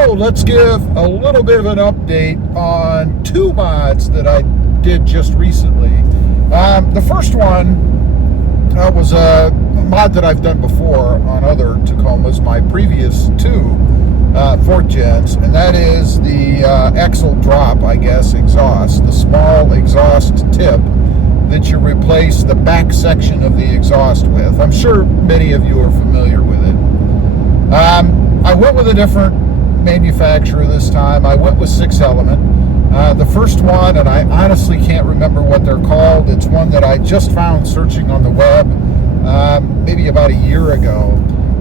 So let's give a little bit of an update on two mods that I did just recently. The first one was a mod that I've done before on other Tacomas, my previous two 4th gens, and that is the axle drop, I guess, exhaust, the small exhaust tip that you replace the back section of the exhaust with. I'm sure many of you are familiar with it. I went with a different manufacturer this time. I went with 6 Element. The first one, and I honestly can't remember what they're called. It's one that I just found searching on the web maybe about a year ago,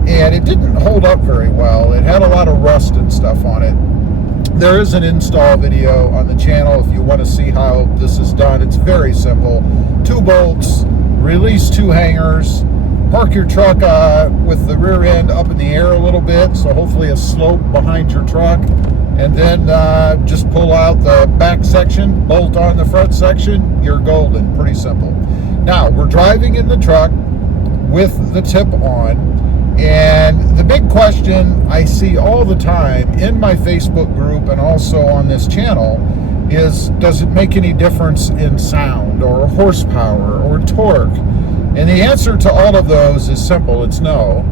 and it didn't hold up very well. It had a lot of rust and stuff on it. There is an install video on the channel if you want to see how this is done. It's very simple. 2 bolts, release 2 hangers, park your truck with the rear end up in the air a little bit, so hopefully a slope behind your truck, and then just pull out the back section, bolt on the front section, you're golden. Pretty simple. Now, we're driving in the truck with the tip on, and the big question I see all the time in my Facebook group and also on this channel is, does it make any difference in sound or horsepower or torque? And the answer to all of those is simple. It's no.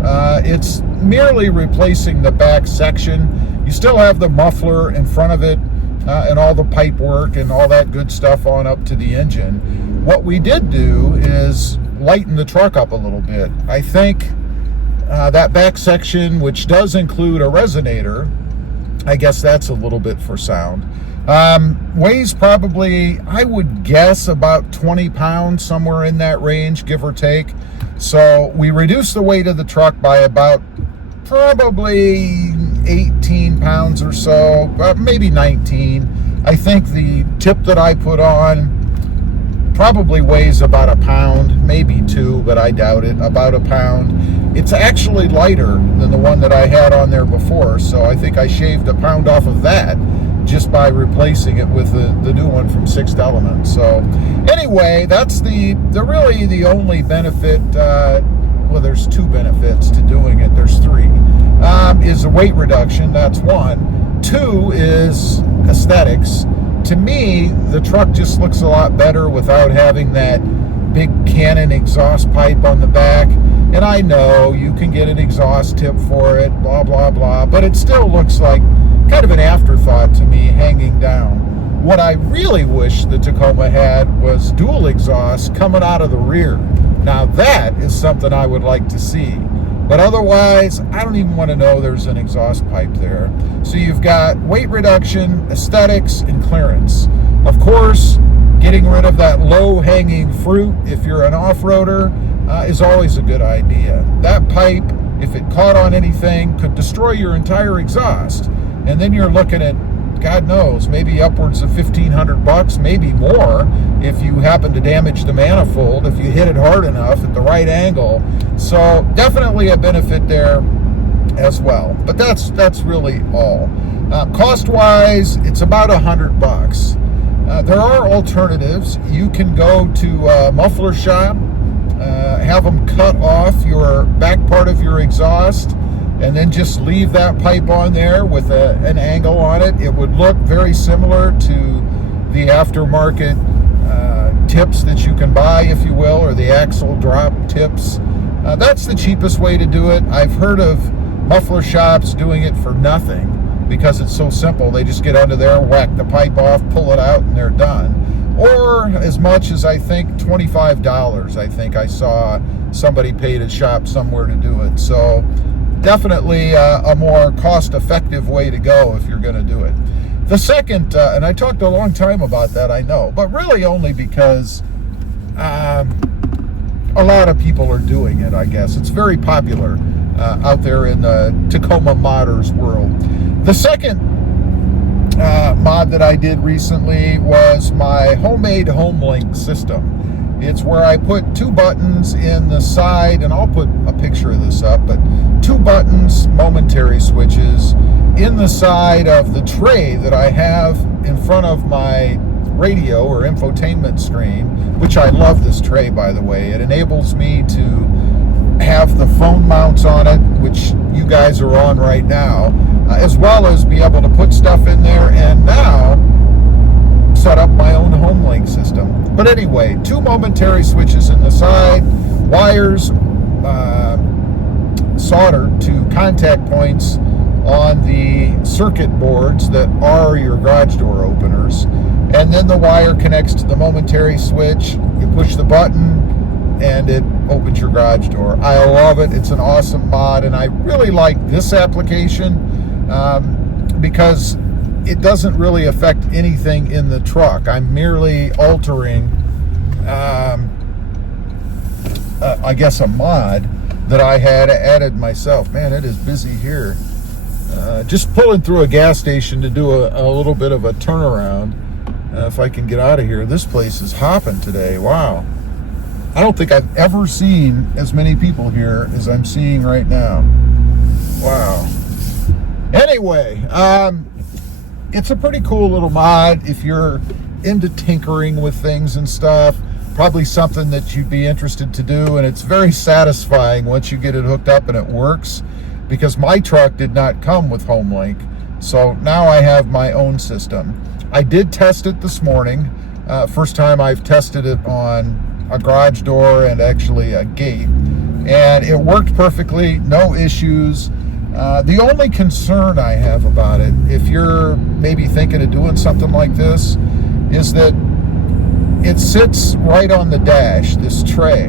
It's merely replacing the back section. You still have the muffler in front of it and all the pipe work and all that good stuff on up to the engine. What we did do is lighten the truck up a little bit. I think that back section, which does include a resonator, I guess that's a little bit for sound, weighs probably, I would guess, about 20 pounds, somewhere in that range, give or take. So we reduced the weight of the truck by about probably 18 pounds or so, maybe 19. I think the tip that I put on probably weighs about a pound, maybe 2, but I doubt it, about a pound. It's actually lighter than the one that I had on there before, so I think I shaved a pound off of that just by replacing it with the new one from 6 Element. So anyway, that's really the only benefit. Well, there's 2 benefits to doing it. There's 3. Is the weight reduction. That's 1. 2 is aesthetics. To me, the truck just looks a lot better without having that big Cannon exhaust pipe on the back. And I know you can get an exhaust tip for it, blah, blah, blah, but it still looks like kind of an afterthought to me hanging down. What I really wish the Tacoma had was dual exhaust coming out of the rear. Now that is something I would like to see. But otherwise, I don't even want to know there's an exhaust pipe there. So you've got weight reduction, aesthetics, and clearance. Of course, getting rid of that low-hanging fruit, if you're an off-roader, is always a good idea. That pipe, if it caught on anything, could destroy your entire exhaust. And then you're looking at, God knows, maybe upwards of $1,500, maybe more, if you happen to damage the manifold, if you hit it hard enough at the right angle. So definitely a benefit there as well. But that's really all. Cost-wise, it's about $100. There are alternatives. You can go to a muffler shop, have them cut off your back part of your exhaust, and then just leave that pipe on there with an angle on it. It would look very similar to the aftermarket tips that you can buy, if you will, or the axle drop tips. That's the cheapest way to do it. I've heard of muffler shops doing it for nothing because it's so simple. They just get under there, whack the pipe off, pull it out, and they're done. Or as much as, I think, $25. I think I saw somebody paid a shop somewhere to do it. So definitely a more cost-effective way to go if you're going to do it. The second, and I talked a long time about that, I know, but really only because a lot of people are doing it, I guess. It's very popular out there in the Tacoma modders world. The second mod that I did recently was my homemade HomeLink system. It's where I put 2 buttons in the side, and I'll put a picture of this up, but 2 buttons, momentary switches, in the side of the tray that I have in front of my radio or infotainment screen, which I love this tray, by the way. It enables me to have the phone mounts on it, which you guys are on right now, as well as be able to put stuff in there and now set up my own HomeLink system. But anyway, 2 momentary switches in the side, wires soldered to contact points on the circuit boards that are your garage door openers, and then the wire connects to the momentary switch. You push the button and it opens your garage door. I love it. It's an awesome mod, and I really like this application because it doesn't really affect anything in the truck. I'm merely altering I guess a mod that I had added myself. Man, it is busy here. Just pulling through a gas station to do a little bit of a turnaround. If I can get out of here. This place is hopping today. Wow. I don't think I've ever seen as many people here as I'm seeing right now. Wow. Anyway, it's a pretty cool little mod if you're into tinkering with things and stuff. Probably something that you'd be interested to do, and it's very satisfying once you get it hooked up and it works, because my truck did not come with HomeLink, so now I have my own system. I did test it this morning. First time I've tested it on a garage door and actually a gate, and it worked perfectly, no issues. The only concern I have about it, if you're maybe thinking of doing something like this, is that it sits right on the dash, this tray,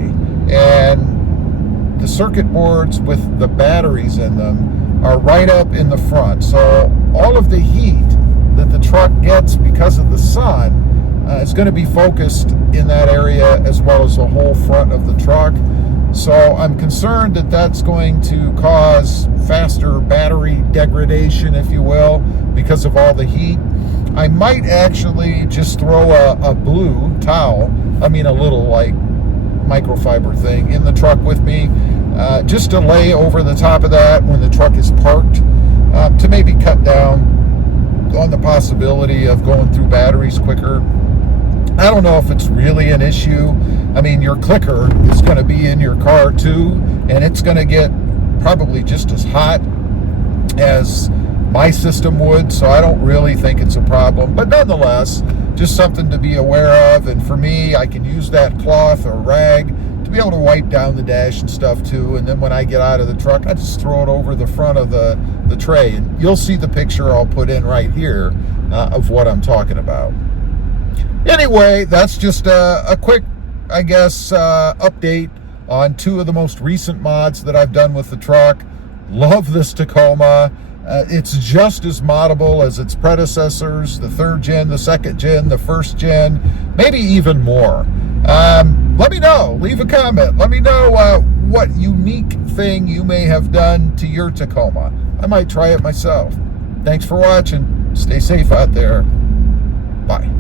and the circuit boards with the batteries in them are right up in the front. So all of the heat that the truck gets because of the sun is going to be focused in that area, as well as the whole front of the truck. So I'm concerned that that's going to cause faster battery degradation, if you will, because of all the heat. I might actually just throw a blue towel, a little like microfiber thing, in the truck with me, just to lay over the top of that when the truck is parked, to maybe cut down on the possibility of going through batteries quicker. I don't know if it's really an issue. Your clicker is going to be in your car too, and it's going to get probably just as hot as my system would, so I don't really think it's a problem. But nonetheless, just something to be aware of. And for me, I can use that cloth or rag to be able to wipe down the dash and stuff too. And then when I get out of the truck, I just throw it over the front of the tray. And you'll see the picture I'll put in right here of what I'm talking about. Anyway, that's just a quick, I guess, update on 2 of the most recent mods that I've done with the truck. Love this Tacoma. It's just as moddable as its predecessors, the 3rd gen, the 2nd gen, the 1st gen, maybe even more. Let me know. Leave a comment. Let me know what unique thing you may have done to your Tacoma. I might try it myself. Thanks for watching. Stay safe out there. Bye.